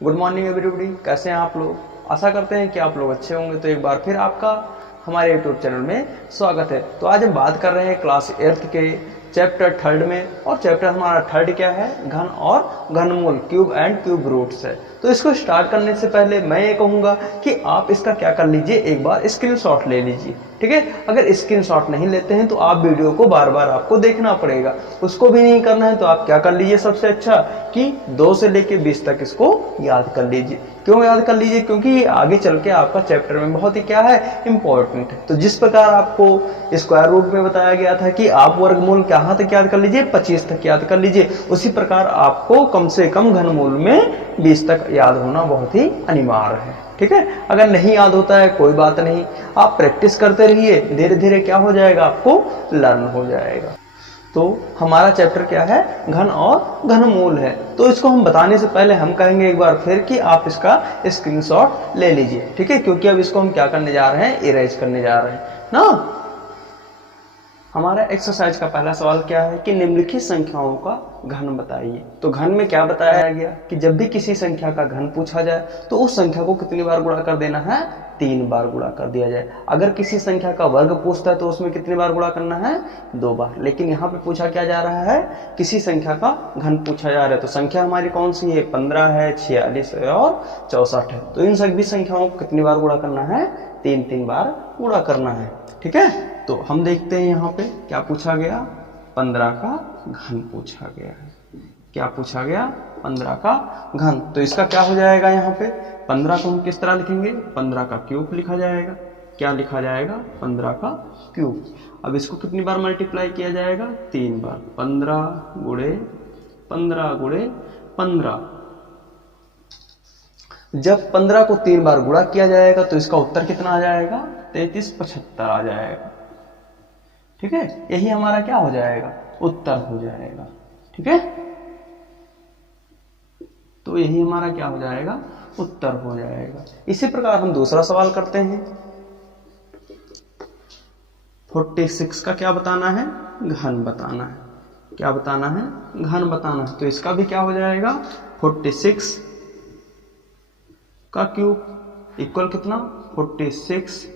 Good morning everybody, कैसे हैं आप लोग। आशा करते हैं कि आप लोग अच्छे होंगे। तो एक बार फिर आपका हमारे यूट्यूब चैनल में स्वागत है। तो आज हम बात कर रहे हैं क्लास 8 के चैप्टर 3 में, और चैप्टर हमारा 3 क्या है, घन और घनमूल, क्यूब एंड क्यूब रूट्स है। तो इसको स्टार्ट करने से पहले मैं ये कहूँगा कि आप इसका क्या कर लीजिए, एक बार स्क्रीनशॉट ले लीजिए, ठीक है। अगर स्क्रीनशॉट नहीं लेते हैं तो आप वीडियो को बार बार आपको देखना पड़ेगा। उसको भी नहीं करना है तो आप क्या कर लीजिए, सबसे अच्छा कि 2 से लेके 20 तक इसको याद कर लीजिए। क्यों याद कर लीजिए? क्योंकि ये आगे चल के आपका चैप्टर में बहुत ही क्या है, इंपॉर्टेंट है। तो जिस प्रकार आपको स्क्वायर रूट में बताया गया था कि आप वर्गमूल कहाँ तक याद कर लीजिए, 25 तक याद कर लीजिए, उसी प्रकार आपको कम से कम घनमूल में 20 तक याद होना बहुत ही अनिवार्य है, ठीक है। अगर नहीं याद होता है कोई बात नहीं, आप प्रैक्टिस करते रहिए, धीरे धीरे क्या हो जाएगा, आपको लर्न हो जाएगा। तो हमारा चैप्टर क्या है, घन और घनमूल है। तो इसको हम बताने से पहले हम कहेंगे एक बार फिर कि आप इसका स्क्रीनशॉट ले लीजिए, ठीक है। क्योंकि अब इसको हम क्या करने जा रहे हैं, इरेज करने जा रहे हैं ना। हमारा एक्सरसाइज का पहला सवाल क्या है कि निम्नलिखित संख्याओं का घन बताइए। तो घन में क्या बताया गया कि जब भी किसी संख्या का घन पूछा जाए तो उस संख्या को कितनी बार गुणा कर देना है, 3 बार गुणा कर दिया जाए। अगर किसी संख्या का वर्ग पूछता है तो उसमें कितनी बार गुणा करना है, 2 बार। लेकिन यहाँ पे पूछा क्या जा रहा है, किसी संख्या का घन पूछा जा रहा है। तो संख्या हमारी कौन सी है, 15 है, 46 है और 64 है। तो इन सभी संख्याओं को कितनी बार गुणा करना है, 3 बार गुणा करना है, ठीक है। तो हम देखते हैं यहाँ पे क्या पूछा गया, 15 का घन पूछा गया है। क्या पूछा गया, 15 का घन। तो इसका क्या हो जाएगा, यहाँ पे 15 को हम किस तरह लिखेंगे, 15 का क्यूब लिखा जाएगा। क्या लिखा जाएगा, 15 का क्यूब। अब इसको कितनी बार मल्टीप्लाई किया जाएगा, 3 बार। 15 गुणे 15 गुणे 15। जब 15 को 3 बार गुणा किया जाएगा तो इसका उत्तर कितना आ जाएगा, 3375 आ जाएगा, ठीक है। यही हमारा क्या हो जाएगा, उत्तर हो जाएगा, ठीक है। तो यही हमारा क्या हो जाएगा, उत्तर हो जाएगा। इसी प्रकार हम दूसरा सवाल करते हैं। 46 का क्या बताना है, घन बताना है। क्या बताना है, घन बताना है। तो इसका भी क्या हो जाएगा, 46 का क्यूब इक्वल कितना, 46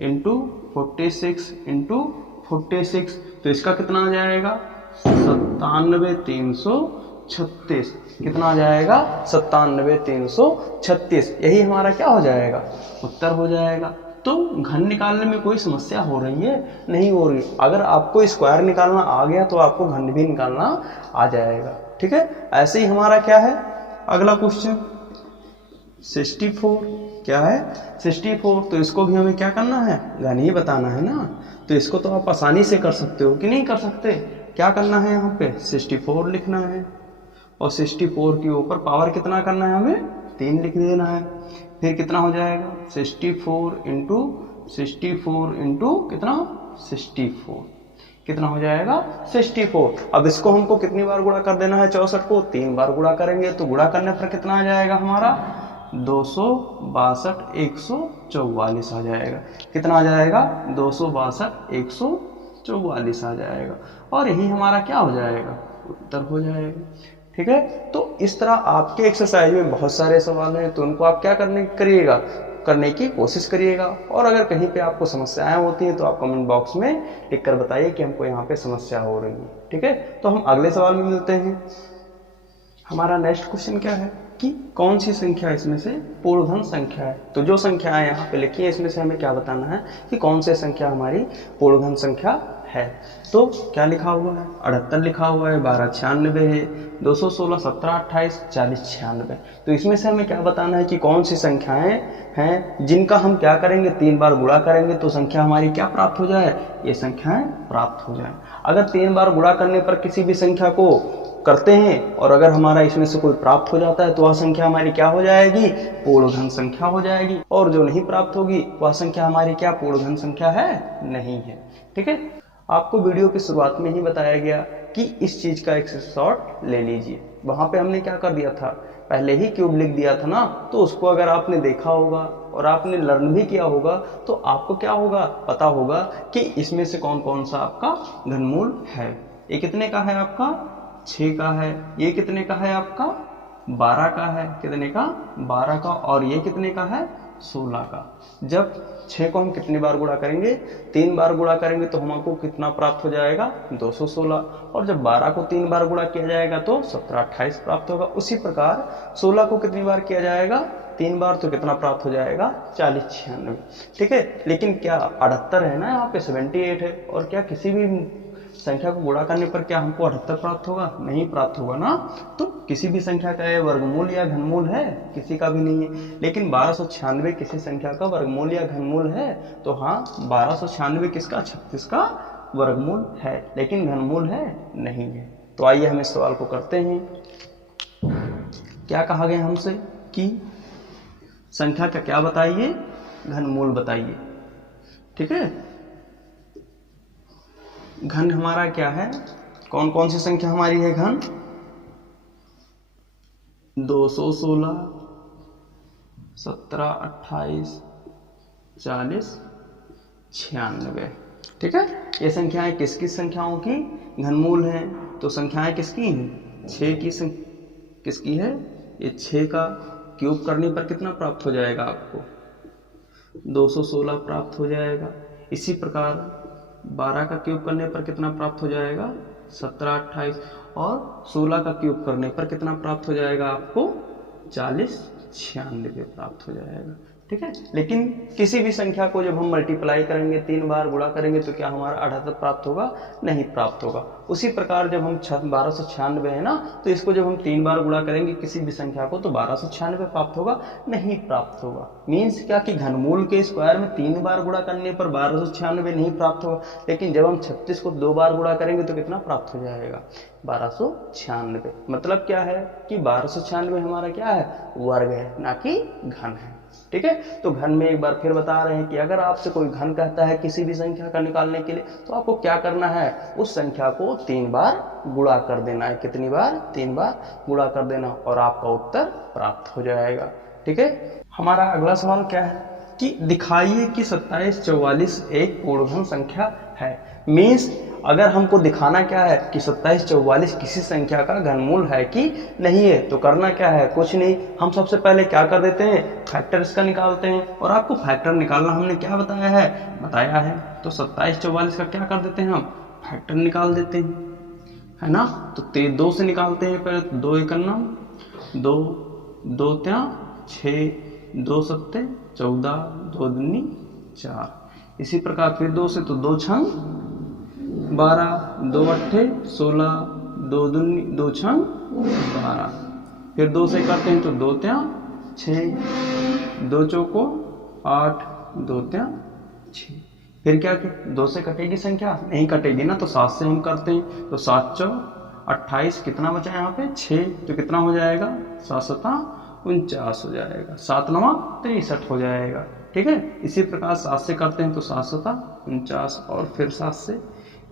इंटू 46 इंटू 46। तो इसका कितना आ जाएगा, 97336। कितना आ जाएगा, 97336। यही हमारा क्या हो जाएगा, उत्तर हो जाएगा। तो घन निकालने में कोई समस्या हो रही है, नहीं हो रही। अगर आपको स्क्वायर निकालना आ गया तो आपको घन भी निकालना आ जाएगा, ठीक है। ऐसे ही हमारा क्या है, अगला क्वेश्चन 64। क्या है, 64। तो इसको भी हमें क्या करना है, घन ही बताना है ना। तो इसको तो आप आसानी से कर सकते हो कि नहीं कर सकते। क्या करना है, यहाँ पे 64 लिखना है और 64 के ऊपर पावर कितना करना है, हमें 3 लिख देना है। फिर कितना हो जाएगा, 64 इंटू 64 इंटू कितना, 64। कितना हो जाएगा, 64। अब इसको हमको कितनी बार गुणा कर देना है, 64 को 3 बार गुणा करेंगे। तो गुणा करने पर कितना आ जाएगा हमारा, 262 144 आ जाएगा। कितना आ जाएगा, 262 144 आ जाएगा। और यही हमारा क्या हो जाएगा, उत्तर हो जाएगा, ठीक है। तो इस तरह आपके एक्सरसाइज में बहुत सारे सवाल हैं, तो उनको आप क्या करने की कोशिश करिएगा। और अगर कहीं पे आपको समस्याएं होती हैं तो आप कमेंट बॉक्स में लिख कर बताइए कि हमको यहाँ पे समस्या हो रही है, ठीक है। तो हम अगले सवाल में मिलते हैं। हमारा नेक्स्ट क्वेश्चन क्या है कि कौन सी संख्या इसमें से पूर्णधन संख्या है। तो जो संख्याएं यहाँ पे लिखी है इसमें से हमें क्या बताना है कि कौन सी संख्या हमारी पूर्णधन संख्या है। तो क्या लिखा हुआ है, 78 लिखा हुआ है, 12 96 है, 216 17 28 40 96। तो इसमें से हमें क्या बताना है कि कौन सी संख्याएं हैं जिनका हम क्या करेंगे, 3 बार गुणा करेंगे तो संख्या हमारी क्या प्राप्त हो जाए, ये संख्याएं प्राप्त हो जाए। अगर 3 बार गुणा करने पर किसी भी संख्या को करते हैं और अगर हमारा इसमें से कोई प्राप्त हो जाता है तो वह संख्या हमारी क्या हो जाएगी, पूर्णधन संख्या हो जाएगी। और जो नहीं प्राप्त होगी वह संख्या हमारी क्या पूर्णधन संख्या है, नहीं है, ठीक है। आपको वीडियो की शुरुआत में ही बताया गया कि इस चीज का एक शॉट ले लीजिए। वहां पे हमने क्या कर दिया था, पहले ही क्यूब लिख दिया था ना। तो उसको अगर आपने देखा होगा और आपने लर्न भी किया होगा तो आपको क्या होगा, पता होगा कि इसमें से कौन कौन सा आपका घनमूल है। ये कितने का है आपका, 6 का है। ये कितने का है आपका, 12 का है, कितने का, 12 का, और ये कितने का है, 16 का। जब 6 को हम कितनी बार गुणा करेंगे, 3 बार गुणा करेंगे तो हमको कितना प्राप्त हो जाएगा, 216। और जब 12 को 3 बार गुणा किया जाएगा तो 17 28 प्राप्त होगा। उसी प्रकार 16 को कितनी बार किया जाएगा, 3 बार, तो कितना प्राप्त हो जाएगा, 40 96। ठीक है, लेकिन क्या 78 है ना, यहाँ पे 78 है, और क्या किसी भी संख्या को गुणा करने पर क्या हमको 78 प्राप्त होगा, नहीं प्राप्त होगा ना। तो किसी भी संख्या का ये वर्गमूल या घनमूल है, किसी का भी नहीं है। लेकिन 1296 किसी संख्या का वर्गमूल या घनमूल है, तो हाँ 1296 किसका, 36 का वर्गमूल है, लेकिन घनमूल है नहीं है। तो आइए हम इस सवाल को करते हैं। क्या कहा गया हमसे कि संख्या का क्या बताइए, घनमूल बताइए। ठीक है, घन हमारा क्या है, कौन कौन सी संख्या हमारी है घन, 216, 17 28 40 96। ठीक है, ये संख्याएं किस किस संख्याओं की घनमूल हैं, तो संख्याएं किसकी हैं, 6 की। किसकी है, ये 6 का क्यूब करने पर कितना प्राप्त हो जाएगा आपको, 216 प्राप्त हो जाएगा। इसी प्रकार 12 का क्यूब करने पर कितना प्राप्त हो जाएगा, 17 28, और 16 का क्यूब करने पर कितना प्राप्त हो जाएगा आपको, 40 96 प्राप्त हो जाएगा। ठीक है, लेकिन किसी भी संख्या को जब हम मल्टीप्लाई करेंगे, 3 बार गुणा करेंगे, तो क्या हमारा 78 प्राप्त होगा, नहीं प्राप्त होगा। उसी प्रकार जब हम 1296 है ना, तो इसको जब हम 3 बार गुणा करेंगे किसी भी संख्या को, तो 1296 प्राप्त होगा, नहीं प्राप्त होगा। मीन्स क्या कि घनमूल के स्क्वायर में 3 बार गुणा करने पर 1296 नहीं प्राप्त होगा, लेकिन जब हम 36 को 2 बार गुणा करेंगे तो कितना प्राप्त हो जाएगा, 1296। मतलब क्या है कि 1296 हमारा क्या है, वर्ग है, ना कि घन है। ठीक है, तो घन में एक बार फिर बता रहे हैं कि अगर आपसे कोई घन कहता है किसी भी संख्या का निकालने के लिए, तो आपको क्या करना है, उस संख्या को 3 बार गुणा कर देना है। कितनी बार, 3 बार गुणा कर देना, और आपका उत्तर प्राप्त हो जाएगा। ठीक है, हमारा अगला सवाल क्या है कि दिखाइए कि 27 44 एक पूर्ण घन संख्या है। मीन्स अगर हमको दिखाना क्या है कि 27 44 किसी संख्या का घनमूल है कि नहीं है, तो करना क्या है, कुछ नहीं, हम सबसे पहले क्या कर देते हैं, फैक्टर इसका निकालते हैं। और आपको फैक्टर निकालना हमने क्या बताया है, तो 27 44 का क्या कर देते हैं, हम फैक्टर निकाल देते हैं, है ना। तो 2 से निकालते हैं पहले, 2 एकम 2, 2 त्या 6, 2 सत्ते 14, 2 दूनी 4। इसी प्रकार फिर 2 से, तो 2 छंग 12, 2 अट्ठे 16, 2 दूनी 2 छंग 12। फिर 2 से करते हैं तो 2 त्या 6, 2 चौको 8, 2 त्या 6। फिर क्या, 2 से कटेगी संख्या, नहीं कटेगी ना, तो 7 से हम करते हैं, तो 7 चौक 28, कितना बचा यहाँ पे 6, तो कितना हो जाएगा, 7 सता 49 हो जाएगा, 7 9 63 हो जाएगा। ठीक है, इसी प्रकार 7 से करते हैं तो 7 सता 49, और फिर 7 से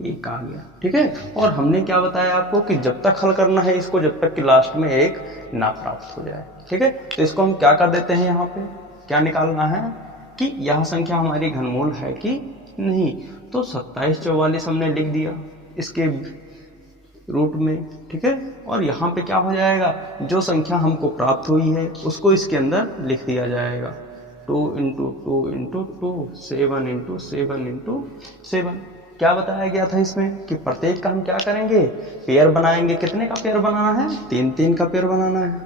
1 आ गया। ठीक है, और हमने क्या बताया आपको कि जब तक हल करना है इसको, जब तक कि लास्ट में 1 ना प्राप्त हो जाए। ठीक है, तो इसको हम क्या कर देते हैं, यहाँ पे क्या निकालना है कि यह संख्या हमारी घनमूल है कि नहीं। तो 27 44 हमने लिख दिया इसके रूट में। ठीक है, और यहाँ पे क्या हो जाएगा, जो संख्या हमको प्राप्त हुई है उसको इसके अंदर लिख दिया जाएगा, 2 × 2 × 2, 7 × 7 × 7। क्या बताया गया था इसमें कि प्रत्येक का हम क्या करेंगे, पेयर बनाएंगे। कितने का पेयर बनाना है, 3 3 का पेयर बनाना है,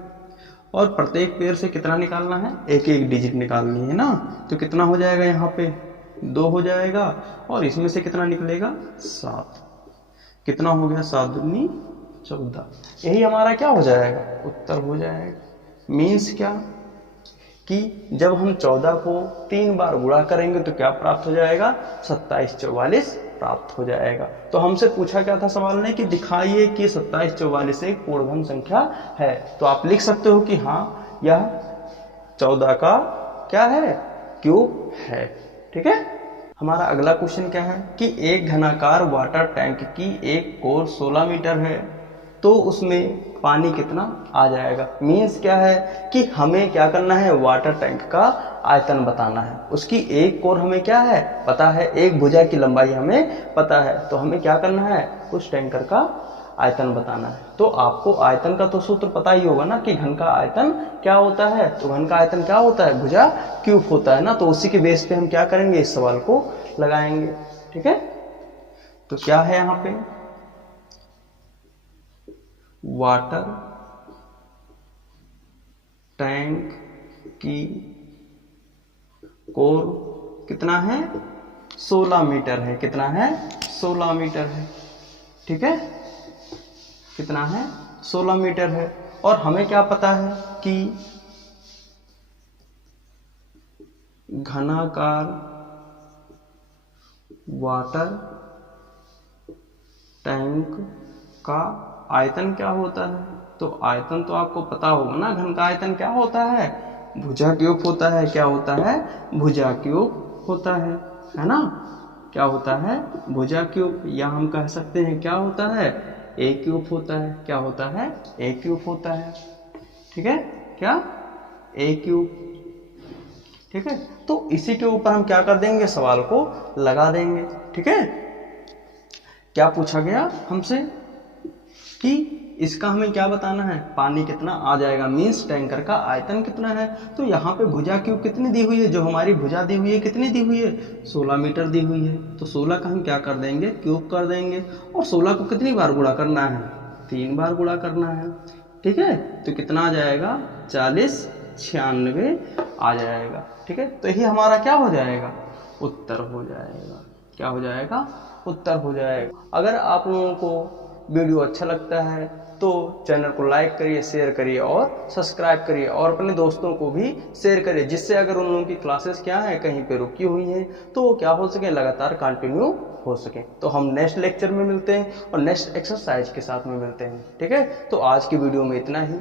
और प्रत्येक पेयर से कितना निकालना है, एक एक डिजिट निकालनी है ना। तो कितना हो जाएगा, यहाँ पे 2 हो जाएगा, और इसमें से कितना निकलेगा, 7। कितना हो गया, 7 दूनी 14। यही हमारा क्या हो जाएगा, उत्तर हो जाएगा। मीन्स क्या कि जब हम 14 को 3 बार गुणा करेंगे तो क्या प्राप्त हो जाएगा, 27 44 प्राप्त हो जाएगा। तो हमसे पूछा क्या था सवाल ने कि दिखाइए कि 27 44 एक पूर्ण घन संख्या है। तो आप लिख सकते हो कि हाँ, यह 14 का क्या है, क्यूब है। ठीक है, हमारा अगला क्वेश्चन क्या है कि एक घनाकार वाटर टैंक की एक कोर 16 मीटर है, तो उसमें पानी कितना आ जाएगा। मीन्स क्या है कि हमें क्या करना है, वाटर टैंक का आयतन बताना है। उसकी एक कोर हमें क्या है पता है, एक भुजा की लंबाई हमें पता है, तो हमें क्या करना है, उस टैंकर का आयतन बताना है। तो आपको आयतन का तो सूत्र पता ही होगा ना कि घन का आयतन क्या होता है। तो घन का आयतन क्या होता है, भुजा क्यूब होता है ना। तो उसी के बेस पे हम क्या करेंगे, इस सवाल को लगाएंगे। ठीक है, तो क्या है यहाँ पे, वाटर टैंक की कोर कितना है, 16 मीटर है। कितना है, 16 मीटर है। ठीक है, कितना है, 16 मीटर है। और हमें क्या पता है कि घनाकार वाटर टैंक का आयतन क्या होता है। तो आयतन तो आपको पता होगा ना, घन का आयतन क्या होता है, भुजा क्यूब होता है। क्या होता है, भुजा क्यूब होता है ना। क्या होता है, भुजा क्यूब, या हम कह सकते हैं क्या होता है, ए क्यूब होता है। क्या होता है, ए क्यूब होता है। ठीक है, क्या, ए क्यूब। ठीक है, तो इसी के ऊपर हम क्या कर देंगे, सवाल को लगा देंगे। ठीक है, क्या पूछा गया हमसे कि इसका हमें क्या बताना है, पानी कितना आ जाएगा, मीन्स टैंकर का आयतन कितना है। तो यहाँ पे भुजा क्यूब कितनी दी हुई है, जो हमारी भुजा दी हुई है कितनी दी हुई है, 16 मीटर दी हुई है। तो 16 का हम क्या कर देंगे, क्यूब कर देंगे। और 16 को कितनी बार गुणा करना है, 3 बार गुणा करना है। ठीक है, तो कितना आ जाएगा, 40 96 आ जाएगा। ठीक है, तो यही हमारा क्या हो जाएगा, उत्तर हो जाएगा। क्या हो जाएगा, उत्तर हो जाएगा। अगर आप लोगों को वीडियो अच्छा लगता है तो चैनल को लाइक करिए, शेयर करिए और सब्सक्राइब करिए, और अपने दोस्तों को भी शेयर करिए, जिससे अगर उन लोगों की क्लासेस क्या है, कहीं पे रुकी हुई हैं, तो वो क्या हो सके, लगातार कंटिन्यू हो सके। तो हम नेक्स्ट लेक्चर में मिलते हैं और नेक्स्ट एक्सरसाइज के साथ में मिलते हैं। ठीक है, तो आज की वीडियो में इतना ही।